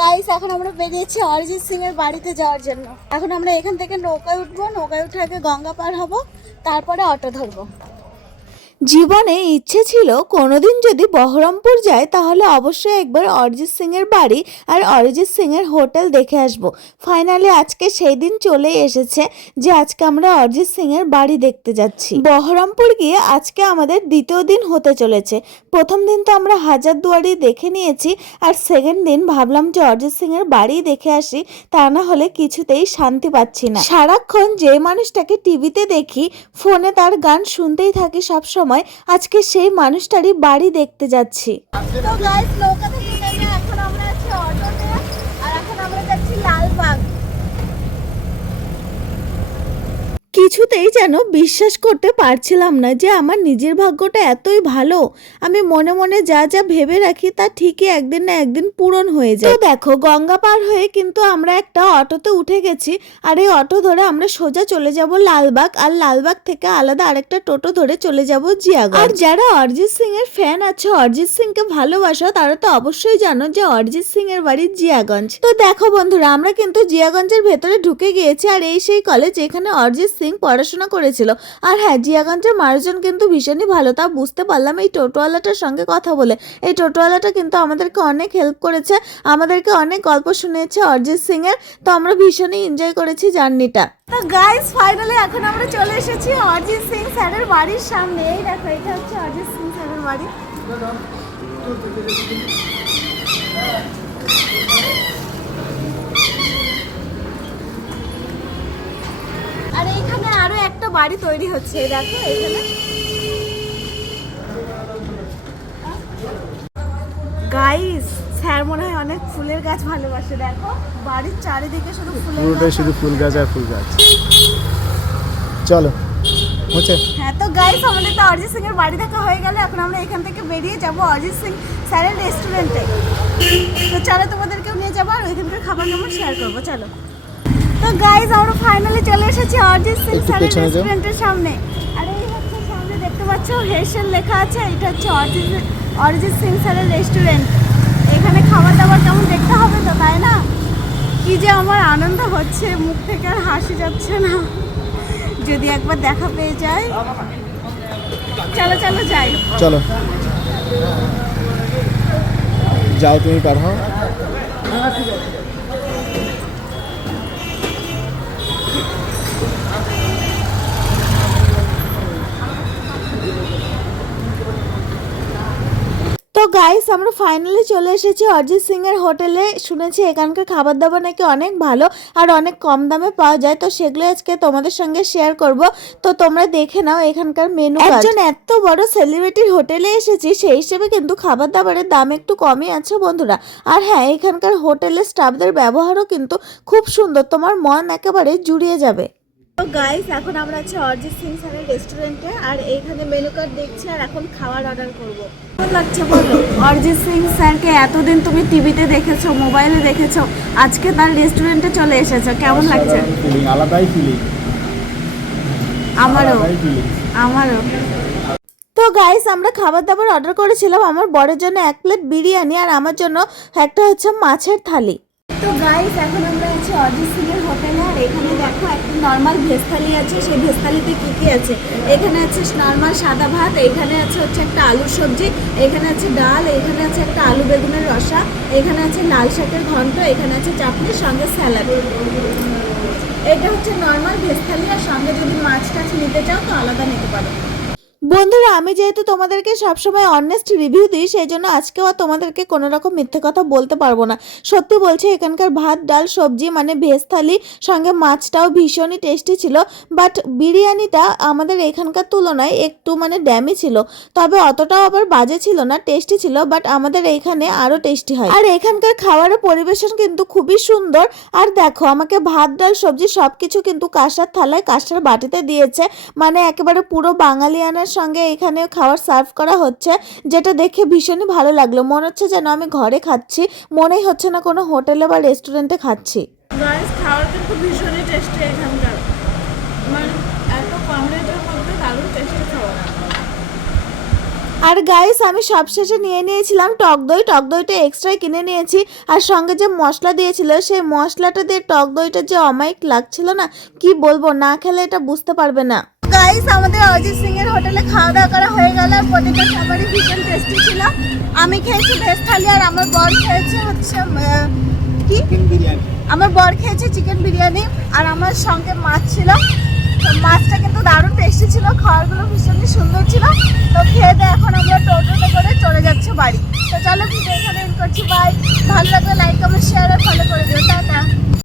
Guys এখন আমরা বেরিয়েছি অরিজিৎ সিং এর বাড়িতে যাওয়ার জন্য। এখন আমরা এখান থেকে নৌকায় উঠবো, নৌকায় উঠে আগে গঙ্গা পার হব, তারপরে অটো ধরবো। জীবনে ইচ্ছে ছিল কোনোদিন যদি বহরমপুর যাই তাহলে অবশ্যই একবার অরিজিৎ সিং এর বাড়ি আর অরিজিৎ সিং এর হোটেল দেখে আসব। ফাইনালি আজকে সেই দিন চলে এসেছে যে আজকে আমরা অরিজিৎ সিং এর বাড়ি দেখতে যাচ্ছি। বহরমপুর গিয়ে আজকে আমাদের দ্বিতীয় দিন হতে চলেছে। প্রথম দিন তো আমরা হাজারদুয়ারি দেখে নিয়েছি, আর সেকেন্ড দিন ভাবলাম যে অরিজিৎ সিং এর বাড়ি দেখে আসি, তা না হলে কিছুতেই শান্তি পাচ্ছি না। সারাক্ষণ যে মানুষটাকে টিভিতে দেখি, ফোনে তার গান শুনতেই থাকি সবসময়, আজকে সেই মানুষটারই বাড়ি দেখতে যাচ্ছি। তো গাইস নৌকা থেকে নেমে এখন আমরা আছি অটোতে, আর এখন আমরা যাচ্ছি লালবাগ। কিছুতেই যেন বিশ্বাস করতে পারছিলাম না যে আমার নিজের ভাগ্যটা এতই ভালো। আমি মনে মনে যা যা ভেবে রাখি তা ঠিকই একদিন না একদিন পূরণ হয়ে যায়। তো দেখো গঙ্গা পার হয়ে কিন্তু আমরা একটা অটোতে উঠে গেছি, আর এই অটো ধরে আমরা সোজা চলে যাব লালবাগ, আর লালবাগ থেকে আলাদা আরেকটা টোটো ধরে চলে যাব জিয়াগঞ্জ। আর যারা অরিজিৎ সিং এর ফ্যান আছে, অরিজিৎ সিং কে ভালোবাসো, তারা তো অবশ্যই জানো যে অরিজিৎ সিং এর বাড়ি জিয়াগঞ্জ। তো দেখো বন্ধুরা, আমরা কিন্তু জিয়াগঞ্জের ভেতরে ঢুকে গিয়েছি, আর এই সেই কলেজ যেখানে অরিজিৎ সিং পড়াশোনা করেছিল। আর হ্যাঁ, জিয়াগঞ্জের মানুষজন কিন্তু ভীষণই ভালো, তা বুঝতে পারলাম এই টোটোওয়ালাটার সঙ্গে কথা বলে। এই টোটোওয়ালাটা কিন্তু আমাদেরকে অনেক হেল্প করেছে, আমাদেরকে অনেক গল্প শুনিয়েছে অরিজিৎ সিং এর। তো আমরা ভীষণই এনজয় করেছি জার্নিটা। তো গাইস ফাইনালি এখন আমরা চলে এসেছি অরিজিৎ সিং স্যারের বাড়ির সামনে। এই দেখো, এটা হচ্ছে অরিজিৎ সিং স্যারের বাড়ি। আর এখানে আরো একটা বাড়ি তৈরি হচ্ছে, দেখো এখানে। গাইস স্যার মনে হয় অনেক ফুলের গাছ ভালোবাসে, দেখো বাড়ির চারিদিকে শুধু ফুলের গাছ, শুধু ফুল গাছ আর ফুল গাছ। চলো হচ্ছে। হ্যাঁ তো গাইস আমাদের তো অরিজিৎ সিং এর বাড়ি দেখা হয়ে গেল, এখন আমরা এখান থেকে বেরিয়ে যাব অরিজিৎ সিং স্যারের রেস্টুরেন্টে। তো চলো তোমাদেরকেও নিয়ে যাবো, আর ওইখানকার খাবার নাম্বার শেয়ার করবো, চলো। তো গাইস আমরা ফাইনালি চলে এসেছি অরিজিৎ সিং স্যারের রেস্টুরেন্টের সামনে। আর এই হচ্ছে সামনে দেখতে পাচ্ছ হেসেল লেখা আছে, এটা হচ্ছে অরিজিৎ সিং স্যারের রেস্টুরেন্ট। এখানে খাবার দাবার কেমন দেখতে হবে তো, তাই না? কি যে আমার আনন্দ হচ্ছে, মুখ থেকে আর হাসি যাচ্ছে না। যদি একবার দেখা পেয়ে যায়, চলো চলো যাই। চলো যাও, তুমি পার হও। তো গাইস আমরা ফাইনালি চলে এসেছি অরিজিৎ সিং এর হোটেলে। শুনেছি এখানকার খাবার দাবার নাকি অনেক ভালো আর অনেক কম দামে পাওয়া যায়, তো সেগুলো আজকে তোমাদের সঙ্গে শেয়ার করব। তো তোমরা দেখে নাও এখানকার মেনু। একজন এত বড় সেলিব্রিটির হোটেলে এসেছি, সেই হিসেবে কিন্তু খাবার দাবারের দাম একটু কমই আছে বন্ধুরা। আর হ্যাঁ, এখানকার হোটেলের স্টাফদের ব্যবহারও কিন্তু খুব সুন্দর, তোমার মন একেবারে জুড়িয়ে যাবে। তো গাইস এখন আমরা আছি অরিজিৎ সিং স্যারের রেস্টুরেন্টে, আর এইখানে মেনু কার্ড দেখছি, আর এখন খাবার অর্ডার করব। কেমন লাগছে বলো? অরিজিৎ সিং স্যারকে এতদিন তুমি টিভিতে দেখেছো, মোবাইলে দেখেছো, আজকে তার রেস্টুরেন্টে চলে এসেছো, কেমন লাগছে? আলাদাই ফিলিং। আমারও। তো গাইস আমরা খাবার দাবার অর্ডার করেছিলাম, আমার বরের জন্য 1 প্লেট বিরিয়ানি, আর আমার জন্য একটা হচ্ছে মাছের থালি। তো গাইস এখন আমরা আছি অরিজিৎ সিং এর হোটেলে, আর এখানে দেখো একটা নর্মাল ভেজ থালি আছে। সেই ভেজ থালিতে কী কী আছে? এখানে আছে নর্মাল সাদা ভাত, এখানে আছে হচ্ছে একটা আলুর সবজি, এখানে আছে ডাল, এখানে আছে একটা আলু বেগুনের রসা, এখানে আছে লাল শাকের ঘন্ট, এখানে আছে চাটনি, সঙ্গে স্যালাড। এটা হচ্ছে নর্মাল ভেজ থালি, আর সঙ্গে যদি মাছ টাছ নিতে চাও তো আলাদা নিতে পারো। বন্ধুরা আমি যেহেতু তোমাদেরকে সবসময় অনেস্ট রিভিউ দিই, সেই জন্য আজকেও তোমাদেরকে কোনো রকম মিথ্যে কথা বলতে পারবো না। সত্যি বলছি, এখানকার ভাত ডাল সবজি মানে ভেজ থালি সঙ্গে মাছটাও ভীষণই টেস্টি ছিল। বাট বিরিয়ানিটা আমাদের এখানকার তুলনায় একটু মানে ড্যামি ছিল, তবে অতটাও আবার বাজে ছিল না, টেস্টি ছিল। বাট আমাদের এইখানে আরও টেস্টি হয়। আর এখানকার খাবারের পরিবেশন কিন্তু খুবই সুন্দর। আর দেখো আমাকে ভাত ডাল সবজি সব কিছু কিন্তু কাঁসার থালায় কাঁসার বাটিতে দিয়েছে, মানে একেবারে পুরো বাঙালিয়ানার সঙ্গে এখানে খাবার সার্ভ করা হচ্ছে, যেটা দেখে ভীষণই ভালো লাগলো। মনে হচ্ছে যেন আমি ঘরে খাচ্ছি, মনেই হচ্ছে না কোনো হোটেলে বা রেস্টুরেন্টে খাচ্ছি। গাইস খাবার কিন্তু ভীষণই টেস্টি এখানকার, মানে এত কম রেটের মধ্যে দারুণ টেস্টি খাবার। আর গাইস আমি সবশেষে নিয়ে নিয়েছিলাম টক দইটা এক্সট্রাই কিনে নিয়েছি। আর সঙ্গে যে মশলা দিয়েছিল সেই মশলাটা দিয়ে টক দইটা যে অমায়িক লাগছিল না, কি বলবো, না খেলে এটা বুঝতে পারবে না। গাইস আমাদের অজিত সিং এর হোটেলে খাওয়া দাওয়া করা হয়ে গেল। প্রতিটা খাবারই ভীষণ টেস্টি ছিল। আমি খেয়েছি ভেজ থালি আর আমার বর খেয়েছে হচ্ছে কি আমার বর খেয়েছে চিকেন বিরিয়ানি। আর আমার সঙ্গে মাছ ছিল, তো মাছটা কিন্তু দারুণ টেস্টি ছিল, খাবারগুলো ভীষণই সুন্দর ছিল। তো খেয়ে দিয়ে এখন আমরা টোটোতে করে চলে যাচ্ছি বাড়ি। তো চলো ভিডিও এখানে এন্ড করছি, বাই। ভালো লাগলে লাইক কমেন্ট শেয়ার আর ফলো করে দিও, টাটা।